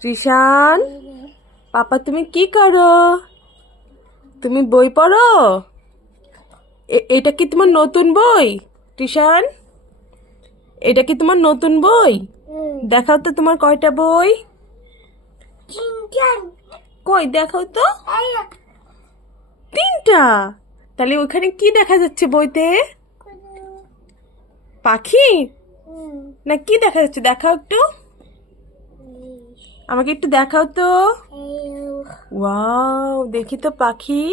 ত্রিশান পাপা তুমি কি করো? তুমি বই পড়ো? এটা কি তোমার নতুন বই? ত্রিশান এটা কি তোমার নতুন বই? দেখাও তো তোমার কয়টা বই? কই দেখাও তো। তিনটা? তাহলে ওখানে কি দেখা যাচ্ছে বইতে? পাখি? না কি দেখা যাচ্ছে? দেখাও একটু। আমাকে একটু দেখাও তো। ওয়াও দেখি তো পাখি।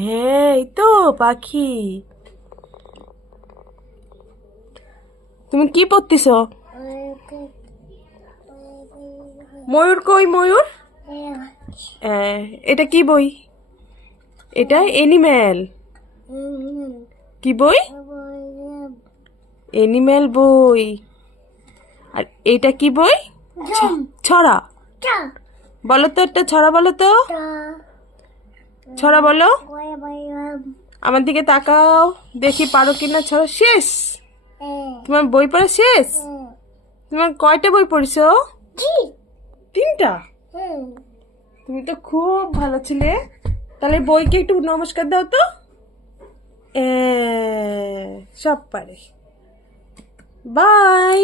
হ্যাঁ এই তো পাখি। তুমি কি পড়তেছ? ময়ূর কই ময়ূর? এটা কি বই? এটা এনিম্যাল কি বই? এনিম্যাল বই। আর এটা কি বই? ছড়া। বলো তো একটা ছড়া বলো তো। ছড়া বলো। আমার দিকে তাকাও, দেখি পারো কিনা ছড়া। শেষ। তোমার বই পড়া শেষ? তোমার কয়টা বই পড়ছো? তিনটা? তুমি তো খুব ভালো ছিলে। তাহলে বইকে একটু নমস্কার দাও তো। সব পারে। বাই।